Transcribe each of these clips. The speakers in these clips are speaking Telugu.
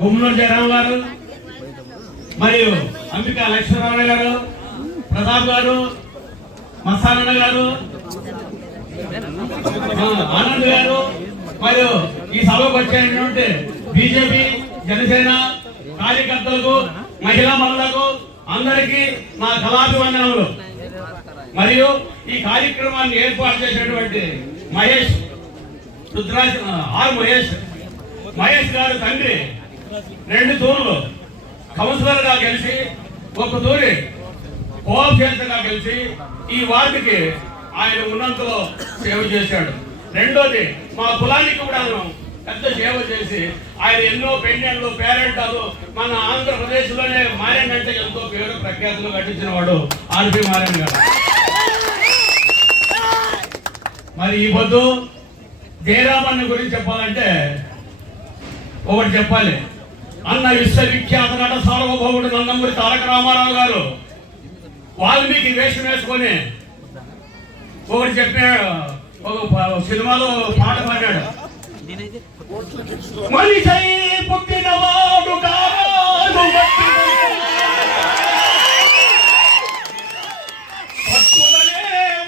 గుమ్మనూరు జయరాం గారు మరియు అంబిక లక్ష్మీనారాయణ గారు ప్రతాప్ గారు మస్తానన్న గారు ఆనంద్ గారు మరియు ఈ సభకు వచ్చేటువంటి బీజేపీ జనసేన కార్యకర్తలకు మహిళా మనులకు అందరికీ నా కళాభివందనములు. మరియు ఈ కార్యక్రమాన్ని ఏర్పాటు చేసినటువంటి మహేష్ రుద్రాజ్ ఆర్ మహేష్ మహేష్ గారు తండ్రి రెండు తూర్లు కౌన్సిలర్గా గెలిచి ఒక తూరి కోఆఫీసర్గా గెలిచి ఈ వార్డుకి ఆయన ఉన్నంతలో సేవ చేశాడు. రెండోది మా కులానికి కూడా పెద్ద సేవ చేసి ఆయన ఎన్నో పెండెంట్లు పేరెంటాలు మన ఆంధ్రప్రదేశ్లోనే మారేన్ అంటే ఎంతో పేరు ప్రఖ్యాతులు కట్టించిన వాడు ఆర్పి మారేన్ గారు. మరి ఈ పొద్దు జయరామన్న గురించి చెప్పాలంటే ఒకటి చెప్పాలి. అన్న విశ్వవిఖ్యాత నట సార్వభౌముడు నందమూరి తారక రామారావు గారు వాల్మీకి వేషం వేసుకొని ఒకటి చెప్పే ఒక సినిమాలో పాట పాడాడు. మనిషి పుట్టినవాడు కాదు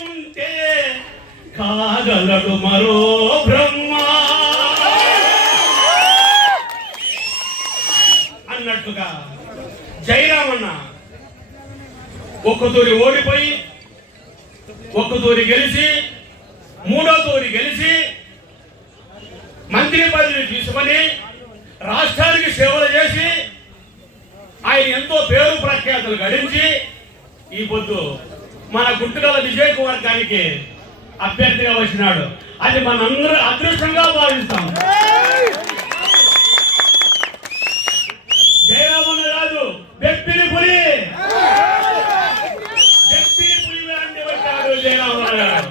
ఉంటే కాగలడు మరో అన్నట్టుగా జయరామన్న ఒక్క తూరి ఓడిపోయి ఒక్క తూరి గెలిచి మూడో తూరి గెలిచి మంత్రి పదవి తీసుకొని రాష్ట్రానికి సేవలు చేసి ఆయన ఎంతో పేరు ప్రఖ్యాతులు గడించి ఈ పొద్దు మన గుట్టుగల గారికి అభ్యర్థిగా వచ్చినాడు. అది మనందరూ అదృష్టంగా భావిస్తాం జయరామన్న కాదు బెప్పిలి పులి బెప్పిలి పులి లాంటి వచ్చాడు జయరామన్న గారు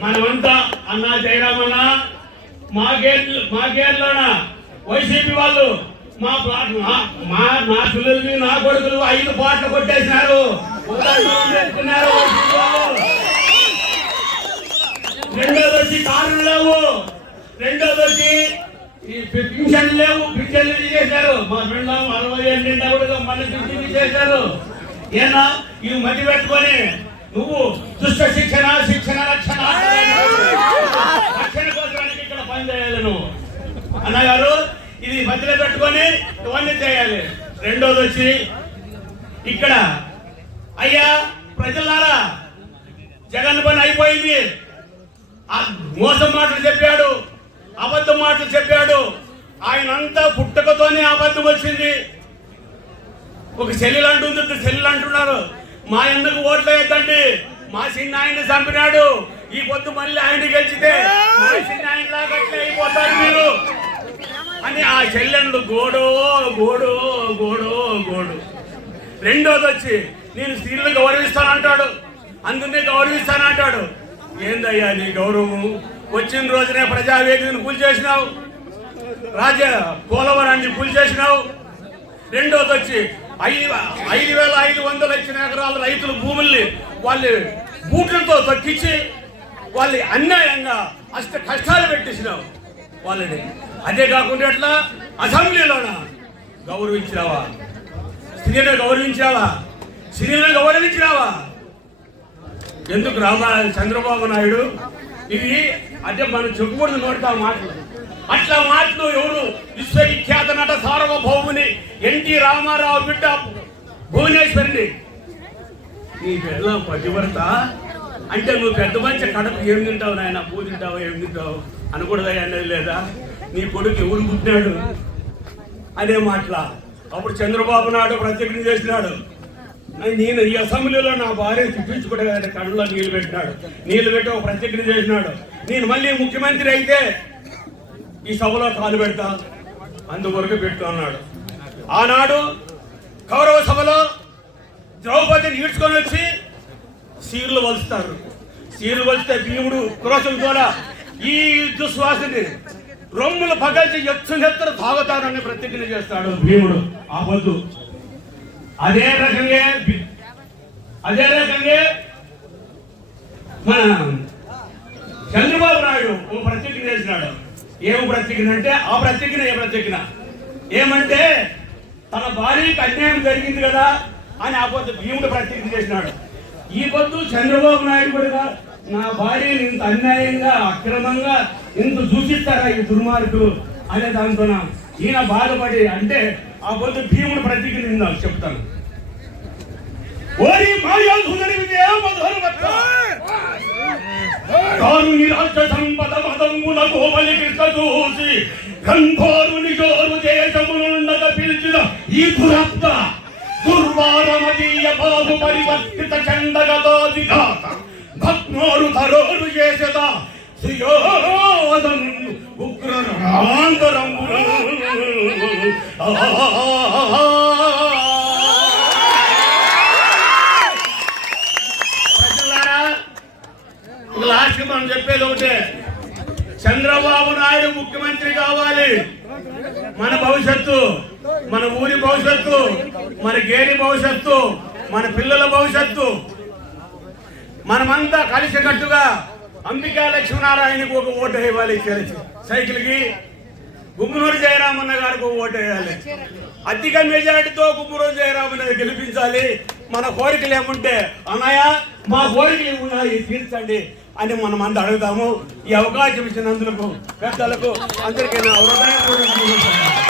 మనమంతా అన్నా జయరామన్న మా గేట్ మా గేట్లోన వైసీపీ వాళ్ళు మా ప్లాట్ మా- నా పిల్లల్ని నా కొడుకులు ఐదు పాటలు కొట్టేసినారు. రెండోది వచ్చి కారులు లేవు. రెండోది వచ్చి ఈ పింఛన్లు లేవు పింఛన్లు తీసేశారు. మా ఫ్రెండ్ అరవై ఏళ్ళు నిండా కూడా మళ్ళీ పింఛన్ తీసేశారు. ఏనా? ఇవి మధ్య పెట్టుకొని నువ్వు పెట్టుకొని ఇవన్నీ చేయాలి. రెండోది వచ్చి ఇక్కడ అయ్యా ప్రజలారా జగన్ పని అయిపోయింది. ఆ మోసం మాటలు చెప్పాడు అబద్ధం మాటలు చెప్పాడు. ఆయన అంతా పుట్టకతోనే అబద్ధం వచ్చింది. ఒక చెల్లెలు అంటుంది చెల్లెలు అంటున్నారు. మా ఎందుకు ఓట్లు వేద్దండి మా చిన్న ఆయన్ని చంపినాడు. ఈ పొద్దు మళ్ళీ ఆయన గెలిచితే మా చిన్న ఆయన లాగా అయిపోతారు మీరు. అని ఆ చెల్లెండు గోడో గోడో గోడో గోడు. రెండోది వచ్చి నేను స్త్రీలను గౌరవిస్తానంటాడు. అందుకే గౌరవిస్తానంటాడు. ఏందయ్యా నీ గౌరవం వచ్చిన రోజునే ప్రజావేదికను చేసినావు. రాజ పోలవరాన్ని కూల్చేసినావు రెండోది వచ్చి ఐదు ఐదు వేల ఐదు వందల ఇచ్చిన ఎకరాల రైతుల భూముల్ని వాళ్ళు బూట్లతో తొక్కించి వాళ్ళు అన్యాయంగా అష్ట కష్టాలు పెట్టేసినావు. వాళ్ళని. అదే కాకుండా ఎట్లా? అసెంబ్లీలోన? గౌరవించినావా? స్త్రీలను గౌరవించావా స్త్రీలను గౌరవించినావా? ఎందుకు రామ చంద్రబాబు నాయుడు? ఇది అంటే మనం చెప్పకూడదు నోడతా మాటలు. అట్లా మాటలు ఎవరు? విశ్వవిఖ్యాత నట సార్వభౌముని ఎన్టీ రామారావు బిడ్డ భువనేశ్వరిని. నీ పిల్ల పతివ్రత? అంటే నువ్వు పెద్ద మంచి కడప ఏం తింటావు నాయన? పూ తింటావు? ఏం తింటావు? అనకూడదా అనేది లేదా? నీ కొడుకు ఎవరు పుట్టినాడు? అనే మాటల. అప్పుడు చంద్రబాబు నాయుడు ప్రతిజ్ఞ చేసినాడు. నేను ఈ అసెంబ్లీలో నా భార్య తిప్పించుకోవడం కళ్ళలో నీళ్ళు పెట్టినాడు. నీళ్ళు పెట్టి ఒక ప్రతిజ్ఞ చేసినాడు. నేను మళ్ళీ ముఖ్యమంత్రి అయితే ఈ సభలో కాలు పెడతా. అందువరకు పెట్టు అన్నాడు. ఆనాడు కౌరవ సభలో ద్రౌపదిని ఈడ్చుకొని వచ్చి సీర్లు వలుస్తారు. సీర్లు వలిస్తే భీముడు క్రోశం ద్వారా ఈ దుశ్వాసని రొమ్ములు పగల్చి ఎత్తునెత్తరు తాగుతారని ప్రతిజ్ఞ చేస్తాడు భీముడు. ఆ వద్దు అదే రకంగా అదే రకంగా మన చంద్రబాబు నాయుడు ఓ ప్రతిజ్ఞ చేసినాడు. ఏం ప్రతిజ్ఞ అంటే ఆ ప్రతిజ్ఞ ఏ ప్రతిజ్ఞ? ఏమంటే తన భార్యకి అన్యాయం జరిగింది కదా అని ఆ పొద్దు భీముడు ప్రతిజ్ఞ చేసినాడు. ఈ పొద్దు చంద్రబాబు నాయుడు కూడా నా భార్యని ఇంత అన్యాయంగా అక్రమంగా ఇంత దూషిస్తారా ఈ దుర్మార్గులు అనే దాంతో ఈయన బాధపడి అంటే ఆ పొద్దు భీముడు ప్రతికి నిందా చెప్తాను. ఓరి మాయా సుందరి విజయ మధురవత్త తాను నిరాజ్య సంపద మదమున కోమలి కృష్ణ చూసి గంధోరు నిజోరు దేశమునుండగ పిలిచిన ఈ దురత్త దుర్వారమదీయ బాహు పరివర్తిత చండగతో విఘాత భక్నోరు ధరోరు చేసద? శ్రీయోదం ఉగ్ర రాంతరంబులు ప్రజలారా లాస్ట్ మనం చెప్పేది ఒకటే. చంద్రబాబు నాయుడు ముఖ్యమంత్రి కావాలి. మన భవిష్యత్తు మన ఊరి భవిష్యత్తు మన గేరి భవిష్యత్తు మన పిల్లల భవిష్యత్తు. మనమంతా కలిసికట్టుగా అంబికా లక్ష్మీనారాయణకు ఒక ఓటు వేయాలి సైకిల్కి గుమ్మనూరు జయరామన్న గారికి ఒక ఓటు వేయాలి. అధిక మెజారిటీతో గుమ్మనూరు జయరామన్న గెలిపించాలి. మన కోరికలు ఏముంటే అన్నయ్య మా కోరికలు ఉన్నాయి తీర్చండి అని మనం అంత అడుగుతాము. ఈ అవకాశం ఇచ్చినందుకు పెద్దలకు అందరికీ నా హృదయపూర్వక